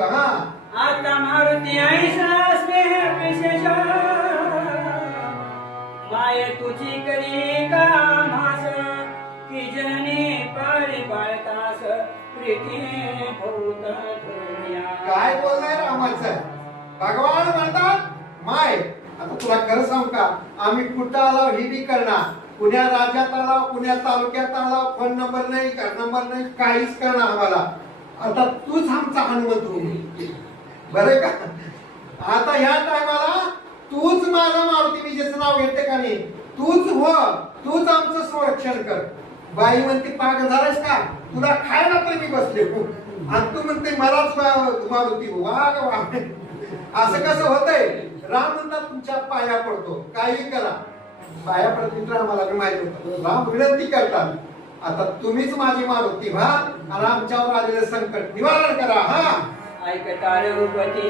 हा आता मारुती ऐसा स्नेह विशेष माय तुझी करी का मास की जननी पाळी बाळतास प्रीती भूत धुनिया. काय बोललाय रामाचं? भगवान म्हणतात माय. आता तुला खरं सांगू का, आम्ही कुठं आलो ही बी करणार, पुण्या राज्यात आलो, पुण्या तालुक्यात आलो, फोन नंबर नाही, घर नंबर नाही, काहीच करणार आम्हाला. आता तूच आमचा हनुमंत हो बरे का. आता ह्या टायमाला तूच माझा मारुती विजेचं नाव घेते का नाही, तूच हो, तूच आमचं संरक्षण कर. बाई म्हणते पागल झालास का, तुला खायला तर मी बसले आणि तू म्हणते मलाच मारुती. वा वा, असं कसं होतंय? राम म्हणतात तुमच्या पाया पडतो, काही करा. पाया पडतील तर आम्हाला माहिती होतं. राम विनंती करतात, आता तुम्हीच माझी मारुती व्हा आणि आमच्यावर आलेलं संकट निवारण करा. हा ऐकता रघुपती